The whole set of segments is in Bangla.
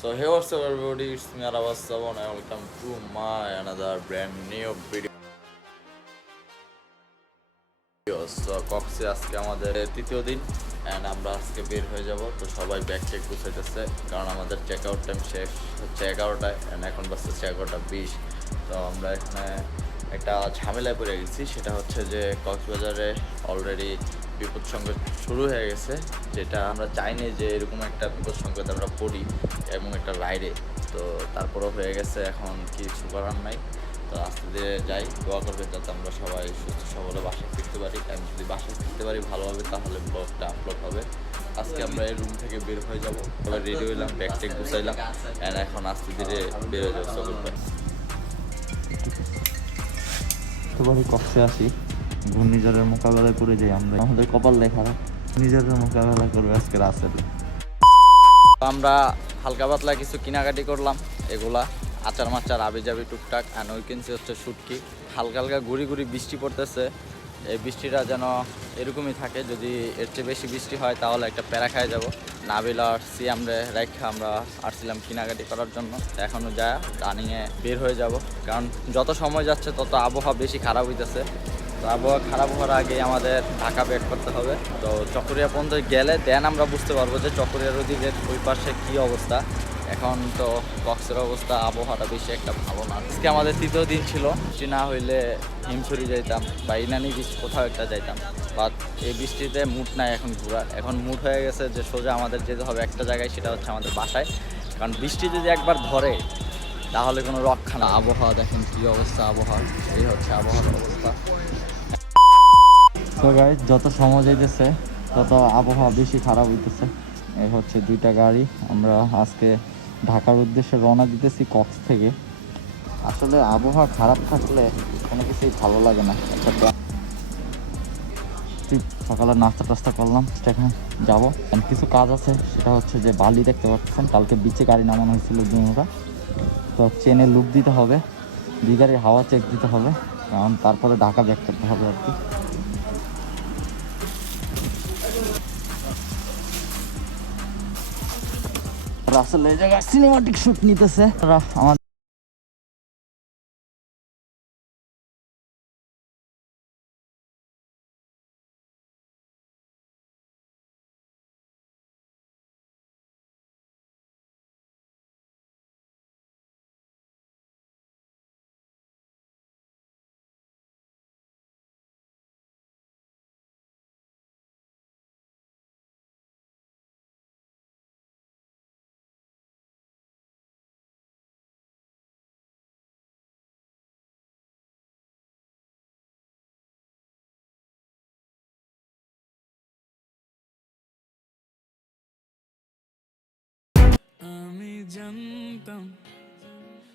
So hey, what's up everybody, it's me Arawaz Sabon and welcome to my another brand new video. So কক্সে আজকে আমাদের তৃতীয় দিন অ্যান্ড আমরা আজকে বের হয়ে যাব। তো সবাই ব্যাগ চেক গুছাইতেছে কারণ আমাদের চেক আউট টাইম শেষ হচ্ছে 11টায় অ্যান্ড এখন বাজছে 11:20। তো আমরা এখানে একটা ঝামেলায় পড়ে গেছি, সেটা হচ্ছে যে কক্সবাজারে অলরেডি বিপদ সংকেত শুরু হয়ে গেছে, যেটা আমরা চাইনি যে এরকম একটা বিপদ সংকেত আমরা পড়ি এবং একটা রাইডে। তো তারপরেও হয়ে গেছে, এখন কিছু করার নাই। তো আস্তে ধীরে যাই, দোয়া করবে যাতে আমরা সবাই সুস্থ সবলে বাসায় ফিরতে পারি। আমি যদি বাসায় ফিরতে পারি ভালোভাবে তাহলে ব্লগটা আপলোড হবে। আজকে আমরা এই রুম থেকে বের হয়ে যাবো, সবাই রেডি হইলাম, ব্যাগ টেক গুছাইলাম অ্যান্ড এখন আস্তে ধীরে বের হয়ে যাবো। সকল ভাই এবারে কক্সে আসি, ঘূর্ণিঝড়ের মোকাবেলায় করে যাই আমরা। আমাদের কপাল লেখা ঘূর্ণিঝড়ের মোকাবেলা করবে আজকে রাসেল। আমরা হালকা পাতলা কিছু কেনাকাটি করলাম, এগুলা আচার মাচার আবি যাবি টুকটাক। অ্যান্ড ওই কিনছি হচ্ছে শুটকি। হালকা হালকা গুড়ি গুড়ি বৃষ্টি পড়তেছে, এই বৃষ্টিটা যেন এরকমই থাকে। যদি এর চেয়ে বেশি বৃষ্টি হয় তাহলে একটা প্যারা খাই যাব। নাবিল আর সিয়ামরে রেখে আমরা আসছিলাম কেনাকাটি করার জন্য। এখনও যা রানিংয়ে বের হয়ে যাব, কারণ যত সময় যাচ্ছে তত আবহাওয়া বেশি খারাপ হইতেছে। তো আবহাওয়া খারাপ হওয়ার আগে আমাদের ঢাকা ব্যাক করতে হবে। তো চকরিয়া পর্যন্ত গেলে দেন আমরা বুঝতে পারবো যে চকরিয়ার ওদিকের ওই পাশে কী অবস্থা। এখন তো কক্সের অবস্থা, আবহাওয়াটা বেশি একটা ভালো না। আজকে আমাদের তৃতীয় দিন ছিল, বৃষ্টি না হইলে হিমছড়ি যাইতাম বা ইনানি বীচ কোথাও একটা যাইতাম, বাট এই বৃষ্টিতে মুড নাই এখন ঘোরার। এখন মুড হয়ে গেছে যে সোজা আমাদের যেতে হবে একটা জায়গায়, সেটা হচ্ছে আমাদের বাসায়। কারণ বৃষ্টি যদি একবার ধরে তাহলে কোনো রক্ষা না। আবহাওয়া দেখেন কী অবস্থা, আবহাওয়া এই হচ্ছে আবহাওয়ার অবস্থা। তো গাইস, যত সময় যাইতেছে তত আবহাওয়া বেশি খারাপ হইতেছে। এই হচ্ছে দুইটা গাড়ি, আমরা আজকে ঢাকার উদ্দেশ্যে রওনা দিতেছি কক্স থেকে। আসলে আবহাওয়া খারাপ থাকলে কোনো কিছুই ভালো লাগে না। সকালে নাস্তা টাস্তা করলাম, এখন যাবো। কিছু কাজ আছে, সেটা হচ্ছে যে বালি দেখতে পাচ্ছেন, কালকে বিচে গাড়ি নামানো হয়েছিল দুটা। তো চেনে লুক দিতে হবে, দুই গাড়ির হাওয়া চেক দিতে হবে, কারণ তারপরে ঢাকা ব্যাক করতে হবে আর কি। রাসেল এই জায়গায় সিনেমাটিক শুট নিতেছে। আমার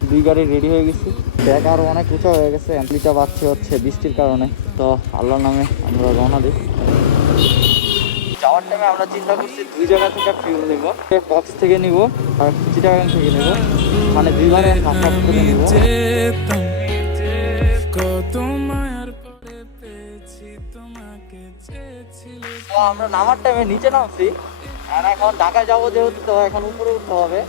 দুই গাড়ি রেডি হয়ে গেছি, ব্যাগ আরও অনেক উঁচা হয়ে গেছে, অ্যাম্পলিটা বাড়ছে হচ্ছে বৃষ্টির কারণে। তো আল্লাহর নামে আমরা রওনা দিই। যাওয়ার টাইমে আমরা চিন্তা করছি দুই জায়গা থেকে ফিউল নেব, কক্স থেকে নিব আর চিটাগাং থেকে নেব, মানে দুইবারে হাফ হাফ করে নিব। তো আমরা নামার টাইমে নিচে নামছি, আর এখন ঢাকায় যাবো যেহেতু, তো এখন উপরে উঠতে হবে।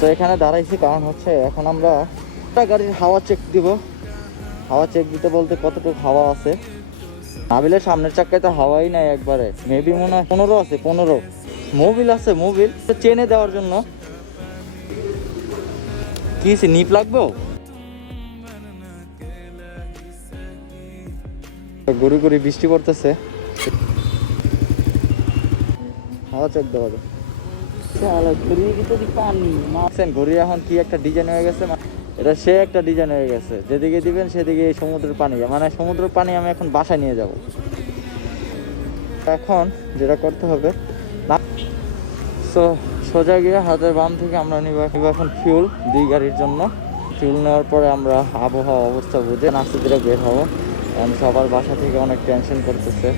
তো এখানে দাঁড়াইছি কারণ হচ্ছে এখন আমরা গাড়ির হাওয়া চেক দিব। হাওয়া চেক দিতে বলতে কতটুকু হাওয়া আছে। নাবিলের সামনের চাকায় তো হাওয়াই নাই একবারে, মেবি মনে হয় 15 আছে, 15 মোবিল আছে। মোবিল চেনে দেওয়ার জন্য কি নিপ লাগবে। গুড়ি গুড়ি বৃষ্টি পড়তেছে, হাওয়া চেক দেওয়া যায়। ঘুরি এখন কি একটা ডিজাইন হয়ে গেছে, এটা সে একটা ডিজাইন হয়ে গেছে। যেদিকে দিবেন সেদিকে সমুদ্রের পানি, মানে সমুদ্রের পানি আমি এখন বাসায় নিয়ে যাব। এখন যেটা করতে হবে না, সো সোজা গিয়ে হাতের বাম থেকে আমরা নিব এখন ফিউল 2 গাড়ির জন্য। ফিউল নেওয়ার পরে আমরা আবহাওয়া অবস্থা বুঝে নাস্তা দিয়ে বের হবো। সবার বাসা থেকে অনেক টেনশন করতেছে,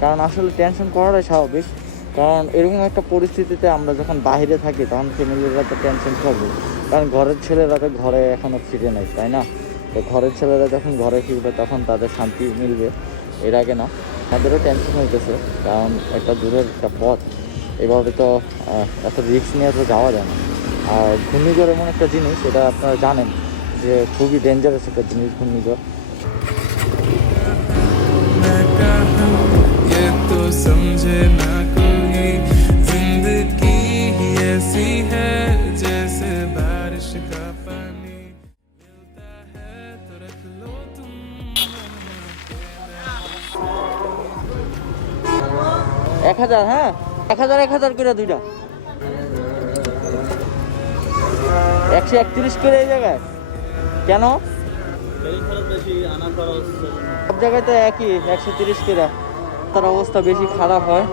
কারণ আসলে টেনশন করাটাই স্বাভাবিক। কারণ এরকম একটা পরিস্থিতিতে আমরা যখন বাইরে থাকি তখন ফ্যামিলিরা তো টেনশন করবে, কারণ ঘরের ছেলেরা তো ঘরে এখনও ফিরে নেই, তাই না? তো ঘরের ছেলেরা যখন ঘরে ফিরবে তখন তাদের শান্তি মিলবে, এর আগে না। আমাদেরও টেনশন হইতেছে, কারণ একটা দূরের একটা পথ, এভাবে তো এত রিস্ক নিয়ে তো যাওয়া যায় না। আর ঘূর্ণিঝড় এমন একটা জিনিস, এটা আপনারা জানেন যে খুবই ডেঞ্জারাস একটা জিনিস ঘূর্ণিঝড়। समझे ना कोई जिंदगी ऐसी है जैसे बारिश का पानी मिलता है तो रख लो तुम 1000, হ্যাঁ 1000 করে দুইটা, 131 করে এই জায়গায়। কেন? সব জায়গায় তো একই 130 করে। তার অবস্থা বেশি খারাপ হয়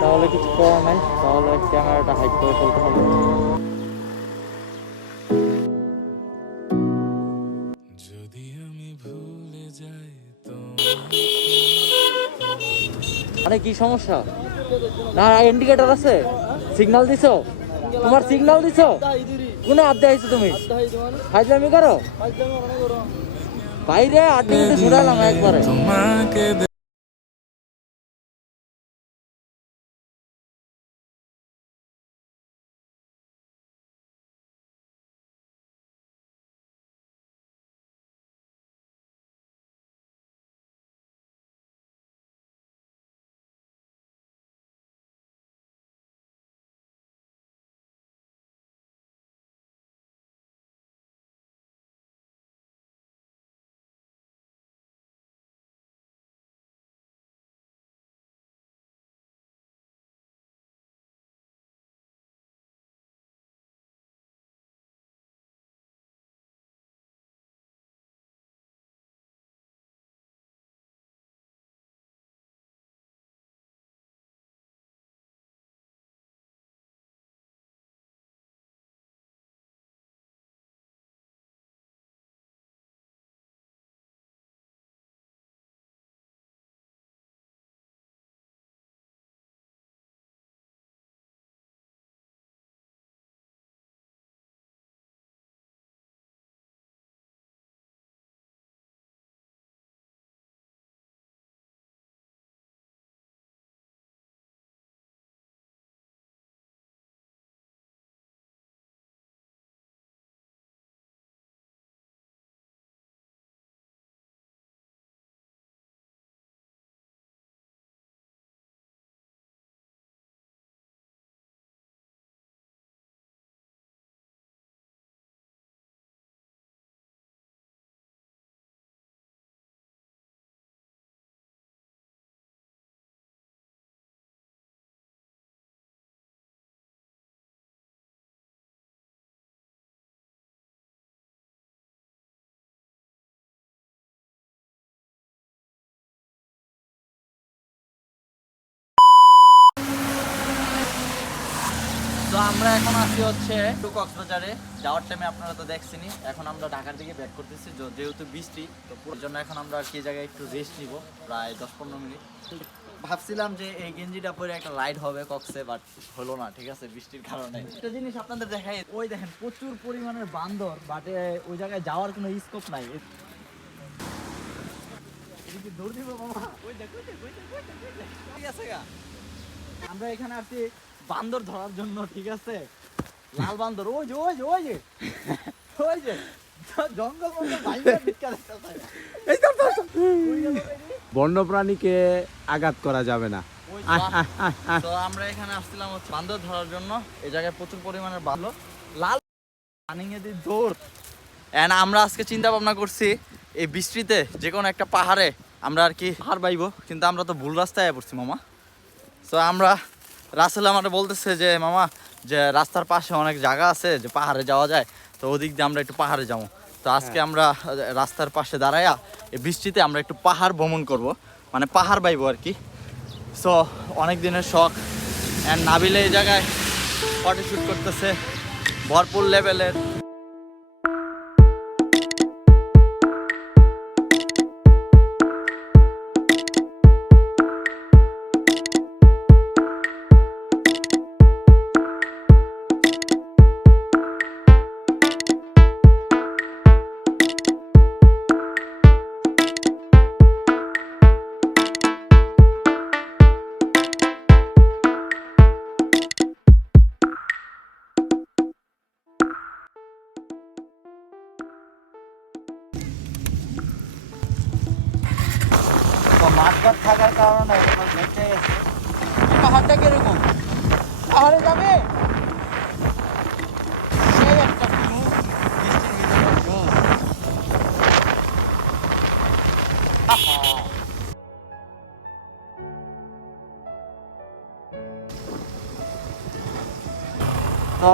তাহলে কিছু করার নাই, তাহলে ক্যামেরাটা হাইড করে ফেলতে হবে। যদি আমি ভুলে যাই তো মানে কি সমস্যা? না ইন্ডিকেটর আছে? সিগন্যাল দিছো? তোমার সিগন্যাল দিছো? কোন আড্ডা আইছো তুমি? ফাইজলামি করো বাইরে? আড্ডা কিন্তু ছুড়ালাম একবারে। তোমাকে তো আমরা এখন আসি হচ্ছে টু কক্সবাজারে যাওয়ার টাইমে, আপনারা তো দেখছেনই। এখন আমরা ঢাকার দিকে ব্যাক করতেছি, যেহেতু বৃষ্টি, তো পুরোর জন্য এখন আমরা কি জায়গায় একটু রেস্ট নিব প্রায় 10-15 মিনিট। ভাবছিলাম যে এই গেঞ্জিটা পরে একটা রাইড হবে কক্সে, বাট হলো না, ঠিক আছে, বৃষ্টির কারণে। একটা জিনিস আপনাদের দেখাই, ওই দেখেন প্রচুর পরিমাণের বান্দর, বাট ওই জায়গায় যাওয়ার কোনো স্কোপ নাই। দৌড় দিব মামা, ওই দেখ ঠিক আছে গা। আমরা এখানে আসছি বান্দর ধরার জন্য, ঠিক আছে, লাল বান্দর, ওই যে ওই যে ওই যে ওই যে জঙ্গল বন্যপ্রাণীকে আঘাত করা যাবে না। তো আমরা এখানে আসছিলাম হচ্ছে বান্দর ধরার জন্য। এই জায়গায় প্রচুর পরিমাণের বান্দর, লাল রানিং এ দিয়ে দৌড়। এন্ড আমরা আজকে চিন্তা ভাবনা করছি এই বৃষ্টিতে যে কোনো একটা পাহাড়ে আমরা আর কি পাহাড় বাইবো, কিন্তু আমরা তো ভুল রাস্তায় পড়ছি মামা। তো আমরা রাসেল আমাদের বলতেছে যে মামা যে রাস্তার পাশে অনেক জায়গা আছে যে পাহাড়ে যাওয়া যায়, তো ওদিক দিয়ে আমরা একটু পাহাড়ে যাবো। তো আজকে আমরা রাস্তার পাশে দাঁড়াইয়া এই বৃষ্টিতে আমরা একটু পাহাড় ভ্রমণ করব, মানে পাহাড় বাইবো আর কি। সো অনেক দিনের শখ। অ্যান্ড নাবিলে এই জায়গায় ফটোশুট করতেছে ভরপুর লেভেলের। তো মাঠঘাট থাকার কারণে এবার বেঁচে গেছে। পাহাড়টা কিরকম? পাহাড়ে যাবে? সেই একটা view, বৃষ্টির ভিতরে জোর। আহা। তো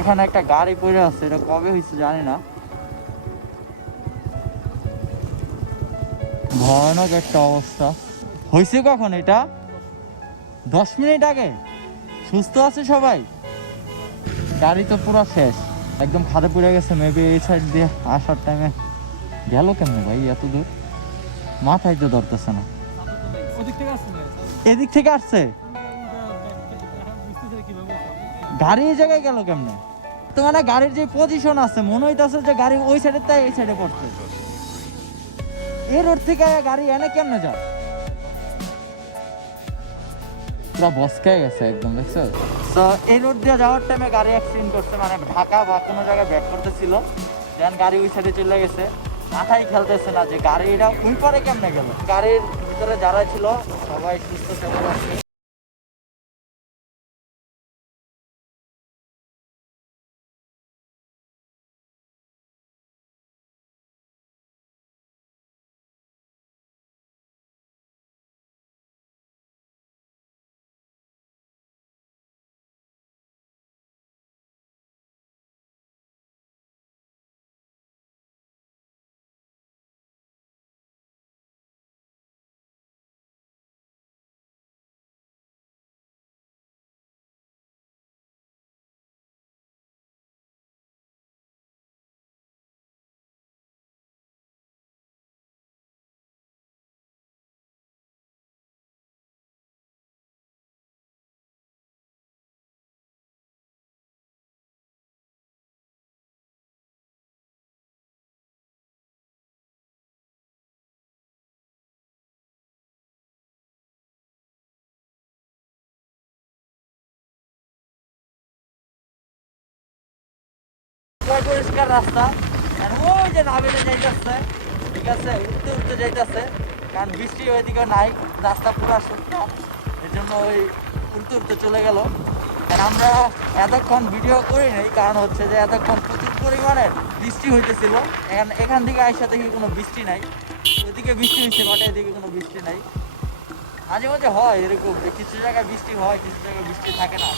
এখানে একটা গাড়ি পড়ে আছে, এটা কবে হয়েছে জানি না। ভয়ানক একটা অবস্থা হয়েছে। কখন এটা? 10 মিনিট আগে। সুস্থ আছে সবাই? গাড়ি তো পুরো শেষ, একদম খাদে পড়ে গেছে। মেবি এই সাইড দিয়ে আসার টাইমে গেল কেমনে ভাই এত দূর? মাথায় তো ধরতেছে না। এদিক থেকে আসছে গাড়ি, এই জায়গায় গেল কেমনে? তো মানে গাড়ির যে পজিশন আছে মনে হইতেছে যে গাড়ি ওই সাইডে, তাই এই সাইডে পড়ছে। এই রোড থেকে গাড়ি এনে কেমনে যায়? পুরো বসকায় গেছে একদম, দেখছো? তো এই রোড দিয়ে যাওয়ার টাইমে গাড়ি অ্যাক্সিডেন্ট করছে, মানে ঢাকা বা কোনো জায়গায় ব্যাক করতেছিল, দেন গাড়ি ওই সাইডে চলে গেছে। মাথায় খেলতেছে না যে গাড়িটা ওই পারে কেমনে গেল। গাড়ির ভিতরে যারা ছিল সবাই সুস্থ সবল আছে। পরিষ্কার রাস্তা, আর ওই যে নাবিলে যাইতেছে, ঠিক আছে, উঠতে উঠতে যাইতেছে, কারণ বৃষ্টি ওইদিকে নাই, রাস্তা পুরো শুকনো, এই জন্য ওই উঠতে উঠতে চলে গেল। আর আমরা এতক্ষণ ভিডিও করি নাই, কারণ হচ্ছে যে এতক্ষণ প্রচুর পরিমাণে বৃষ্টি হইতেছিল। এখান থেকে আইসা দেখি কোনো বৃষ্টি নাই, ওইদিকে বৃষ্টি হয়েছে বাট এদিকে কোনো বৃষ্টি নাই। মাঝে মাঝে হয় এরকম যে কিছু জায়গায় বৃষ্টি হয়, কিছু জায়গায় বৃষ্টি থাকে না।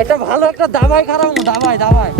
এটা ভালো একটা দাবাই খারাপ, দাবাই দাবাই।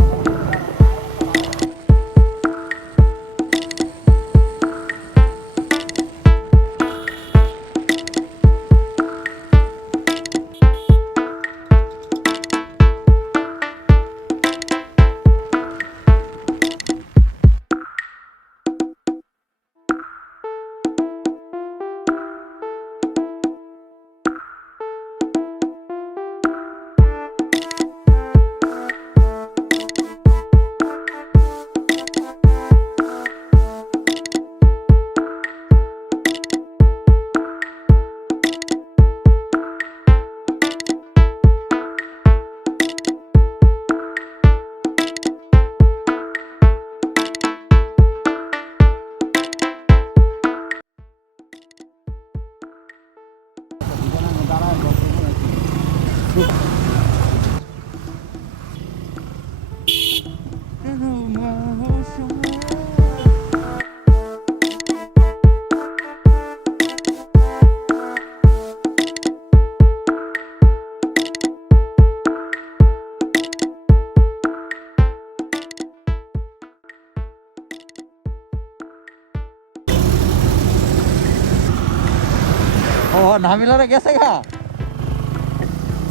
ও নাবিলারে গেছে গা।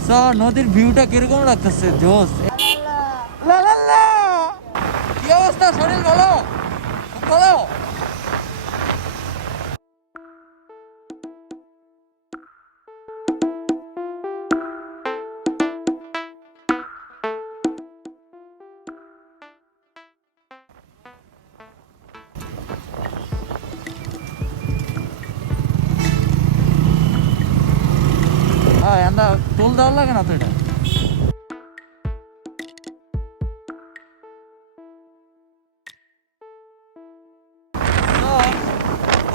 সো নদীর ভিউটা কিরকম লাগতেছে? জোস। লা লা লা। কি অবস্থা শরীর? ভালো ভালো। হ্যাঁ আমরা টোল দেওয়ার লাগে না তো এটা। তো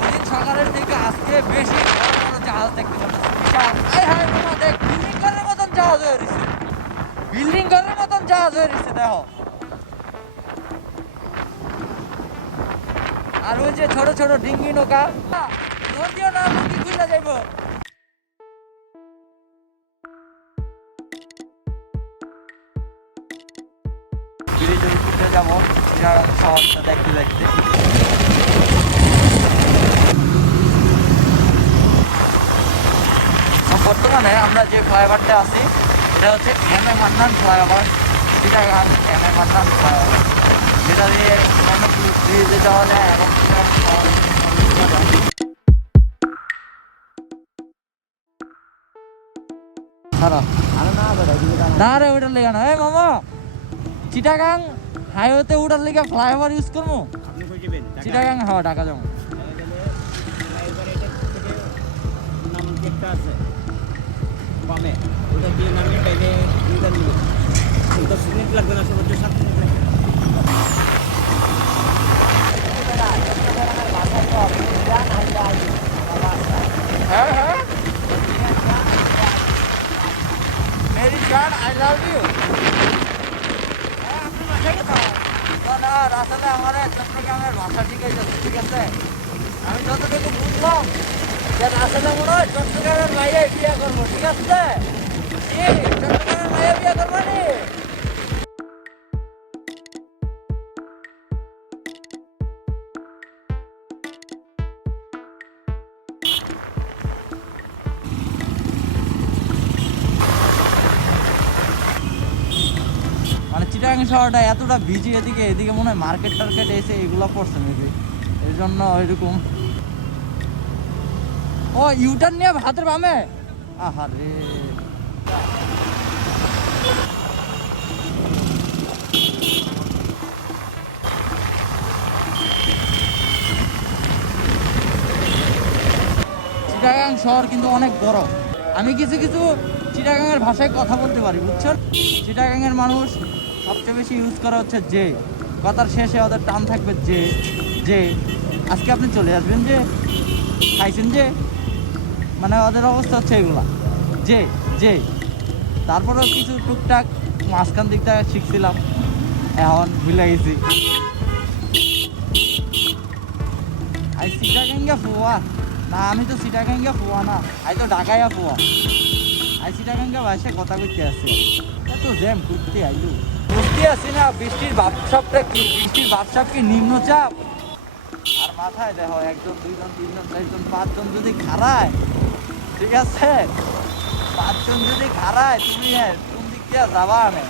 ওদিন সকালের দিকে আজকে বেশি বড় বড় জাহাজ দেখতে পাচ্ছি। হায় মামা দেখ, বিল্ডিং ঘরের মতন জাহাজ হয়ে রয়েছে, বিল্ডিং ঘরের মতন জাহাজ হয়ে রয়েছে দেখো। আর ওই যে ছোট ছোট ডিঙ্গি নৌকা, ধর দিও না মুখি খুলে যাইবো। ব্রিজের উপরে যাবো শহরটা দেখতে দেখতে। বর্তমানে আমরা যে ফ্লাইওভারটা আছি এটা হচ্ছে M A Mannan flyover, Chittagong M A Mannan flyover, যেটা দিয়ে ব্রিজে যাওয়া যায় এবং না রে ওইটার লেগে না। এই মামা চিটাগাং হাইওয়েতে উঠার লেগে ফ্লাইওভার ইউজ করবো? চিটাগাং হ্যাঁ ঢাকা যাবো। হ্যাঁ হ্যাঁ মেরি জান আই লাভ ইউ। না আসলে আমার চট্টগ্রামের ভাষা শিখাইতেছে, ঠিক আছে? আমি যতটুকু বুঝলাম যে আসলে মনে হয় চট্টগ্রামের মাইয়া বিয়ে করবো, ঠিক আছে? চট্টগ্রামের মাইয়া বিয়ে করবো নি? মানে চিটাগাং শহরটা এতটা বিজি, এদিকে এদিকে মনে হয় মার্কেট টার্কেট এসে এগুলো পড়ছে মেবি, এই জন্য ওইরকম। ও ইউটার্ন নিয়ে হাতের বামে, আহারে চিটাগাং শহর কিন্তু অনেক বড়। আমি কিছু কিছু চিটাগাংয়ের ভাষায় কথা বলতে পারি, বুঝছেন? চিটাগাংয়ের মানুষ সবচেয়ে বেশি ইউজ করা হচ্ছে যে, কথার শেষে ওদের টান থাকবে যে যে। আজকে আপনি চলে আসবেন যে, খাইছেন যে, মানে ওদের অবস্থা হচ্ছে এগুলা যে যে। তারপরেও কিছু টুকটাক মাঝখান দিকটা শিখছিলাম, এখন ভুলে গেছি। আই চিটাগাঙ্গা ফুয়া না, আমি তো চিটাগাঙ্গা ফুয়া না, আই তো ঢাকাইয়া ফুয়া। আই চিটাগাঙ্গা ভাষায় কথা কইতে আসছি। এত জ্যাম করতে আইলু, বুঝতে আসি না বৃষ্টির ভাবসাবটা কি, বৃষ্টির ভাবসাব কি নিম্নচাপ? আর মাথায় দেখো একজন দুইজন তিনজন চারজন পাঁচজন যদি খারায়, ঠিক আছে? পাঁচজন যদি খারায়, তুমি কোন দিক দিয়ে যাবা? আমি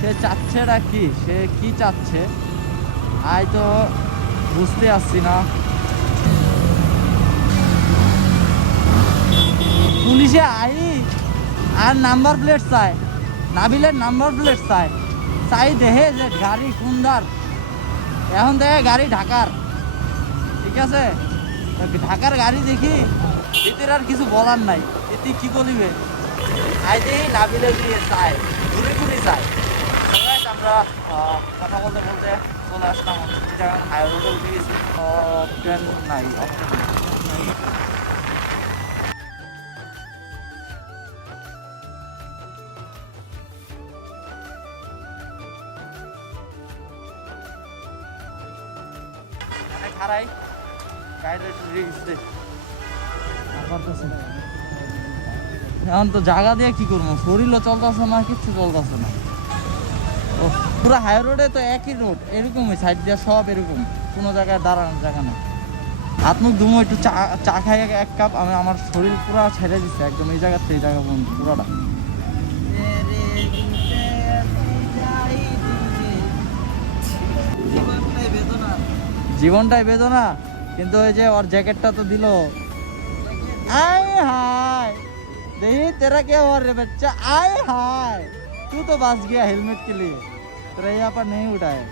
সে চাচ্ছেটা কি, সে কি চাচ্ছে আই তো বুঝতে আসছি না। পুলিশে আই আর নাম্বার প্লেট চায়, নাবিলের নাম্বার প্লেট চায়, চাই দেখে যে গাড়ি কুন্দার। এখন দেখে গাড়ি ঢাকার, ঠিক আছে? ঢাকার গাড়ি দেখি এদের আর কিছু বলার নাই, এতে কি বলিবে? আই দেখি নাবিলের দিয়ে চায়, ঘুরে ঘুরে চায়। আমরা কথা বলতে বলতে চলে আসলাম চিটাগাং হাই রোডে উঠে গেছি। ট্রেন নাই, খারাই গাড়িটা একটু রিক্স দে এখন তো জায়গা দিয়ে কি করবো, শরীরও চলতেছে না, কিচ্ছু চলতেছে না। ও পুরো হাই রোডে তো একই রোড, এরকমই সাইড দিয়ে সব এরকম, কোনো জায়গায় দাঁড়ানোর জায়গা নেই। হাত মুখ ধুমো, একটু চা খাই এক কাপ, আমি আমার শরীর পুরো ছেড়ে দিচ্ছে একদম, এই জায়গার থেকে এই জায়গা পর্যন্ত পুরোটা। জীবনটাই বেদনা, কিন্তু ওই যে ওর জ্যাকেটটা তো দিল। आए हाय नहीं तेरा क्या हुआ रे बच्चा, आए हाय तू तो बच गया हेलमेट के लिए, तेरा यहाँ पर नहीं उठाए,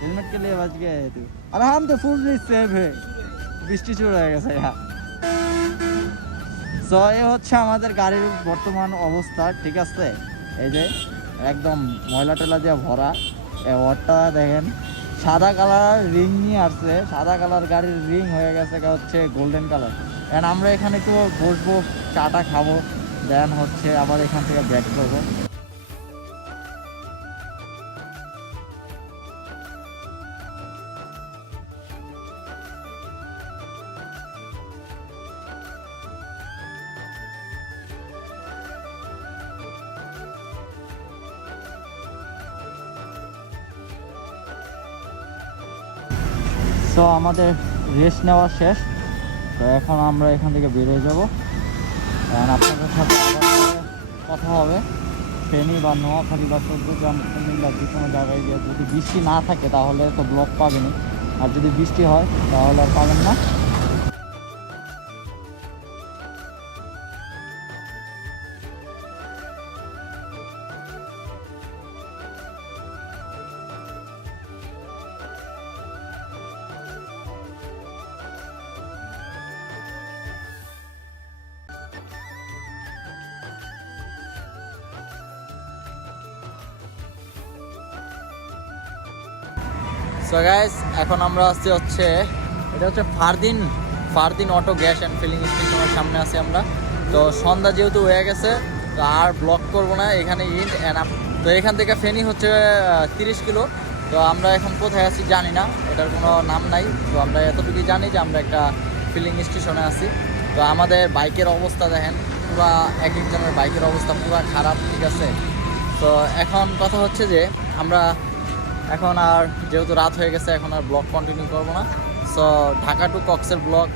हेलमेट के लिए बच गया है तू, और हम तो फुल सेफ है, বৃষ্টি শুরু হয়ে গেছে। সো এ হচ্ছে আমাদের গাড়ির বর্তমান অবস্থা, ঠিক আছে। এই যে একদম ময়লা টয়লা দিয়ে ভরা, এই ওয়ারটা দেখেন, সাদা কালার রিং নিয়ে আসছে, সাদা কালার গাড়ির রিং হয়ে গেছে হচ্ছে গোল্ডেন কালার। এন্ড আমরা এখানে একটু বসবো, চাটা খাবো, দেন হচ্ছে আবার এখান থেকে ব্যাক করবো। তো আমাদের রেস্ট নেওয়া শেষ, তো এখন আমরা এখান থেকে বেরিয়ে যাবো। আপনাদের সাথে কথা হবে ফেনী বা নোয়াখালী বা চট্টগ্রাম কুমিল্লা যে কোনো জায়গায় গিয়ে, যদি বৃষ্টি না থাকে তাহলে তো ব্লক পাবেনই, আর যদি বৃষ্টি হয় তাহলে আর পাবেন না। সো গাইস, এখন আমরা আসছি হচ্ছে, এটা হচ্ছে Fardin auto gas and filling স্টেশনের সামনে আছি আমরা। তো সন্ধ্যা যেহেতু হয়ে গেছে, তো আর ব্লক করবো না, এখানে ইন্ড অ্যান্ড আপ। তো এখান থেকে ফেনী হচ্ছে 30 কিলো। তো আমরা এখন কোথায় আছি জানি না, এটার কোনো নাম নাই। তো আমরা এতটুকুই জানি যে আমরা একটা ফিলিং স্টেশনে আছি। তো আমাদের বাইকের অবস্থা দেখেন, পুরা এক একজনের বাইকের অবস্থা পুরো খারাপ, ঠিক আছে। তো এখন কথা হচ্ছে যে আমরা এখন আর যেহেতু রাত হয়ে গেছে, এখন আর ব্লগ কন্টিনিউ করবো না। সো ঢাকা টু কক্সের ব্লগ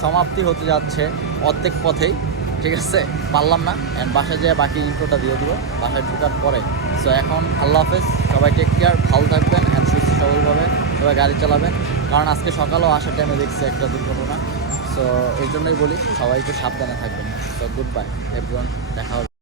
সমাপ্তি হতে যাচ্ছে অর্ধেক পথেই, ঠিক আছে, পারলাম না। অ্যান্ড বাসায় যেয়ে বাকি ইন্ট্রোটা দিয়ে দেবো বাসায় ঢোকার পরে। সো এখন আল্লাহ হাফেজ, সবাই টেক কেয়ার, ভালো থাকবেন অ্যান্ড সুস্থ সবলভাবে সবাই গাড়ি চালাবেন, কারণ আজকে সকালেও আসার টাইমে দেখছি একটা দুর্ঘটনা। সো এই জন্যই বলি সবাই একটু সাবধানে থাকবেন। সো গুড বাই এভরিওয়ান, দেখা হবে।